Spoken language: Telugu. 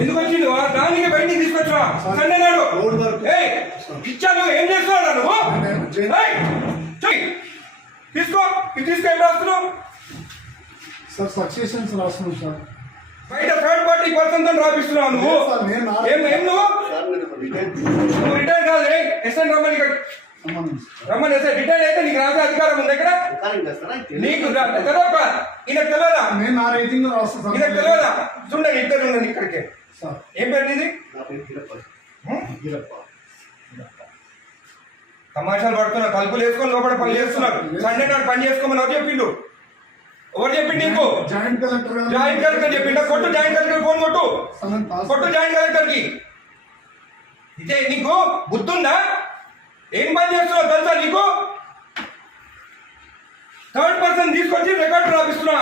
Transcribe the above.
ఎందుకు వచ్చింది దానికి బయటికి తీసుకొచ్చా సండే నాడు ఇచ్చాను. ఏం చేస్తున్నావు నువ్వు? తీసుకో ఏం రాస్తున్నావు సార్? సక్సెషన్స్ రాస్తున్నాం సార్. బయట థర్డ్ పార్టీ పర్సన్ తో రాపిస్తున్నావు నువ్వు. నువ్వు రిటైర్ కాదు. ఎస్ఎన్ రమ్మని ఎస్ఐ రిటైర్ అయితే నీకు రాసే అధికారం ఉంది ఇక్కడ. నీకు తెలియదా? ఈయనకు తెలియదా? ఈయనకు తెలియదా? చూడండి ఇద్దరు ఉండండి ఇక్కడికి. ఏం పేరు ఇది? తమాషాలు పడుతున్నారు. తలుపులు వేసుకొని లోపల పని చేస్తున్నారు. సండే నాడు పని చేసుకోమని ఎవరు చెప్పిండు? ఎవరు చెప్పిండు నీకు? జాయింట్ కలెక్టర్ చెప్పిండ? కొట్టు జాయింట్ కలెక్టర్ ఫోన్ కొట్టు జాయింట్ కలెక్టర్ కి. ఇదే నీకు బుద్ధుందా? ఏం పని చేస్తున్నావు తెలుసా నీకు? థర్డ్ పర్సన్ తీసుకొచ్చి రికార్డు రాపిస్తున్నా.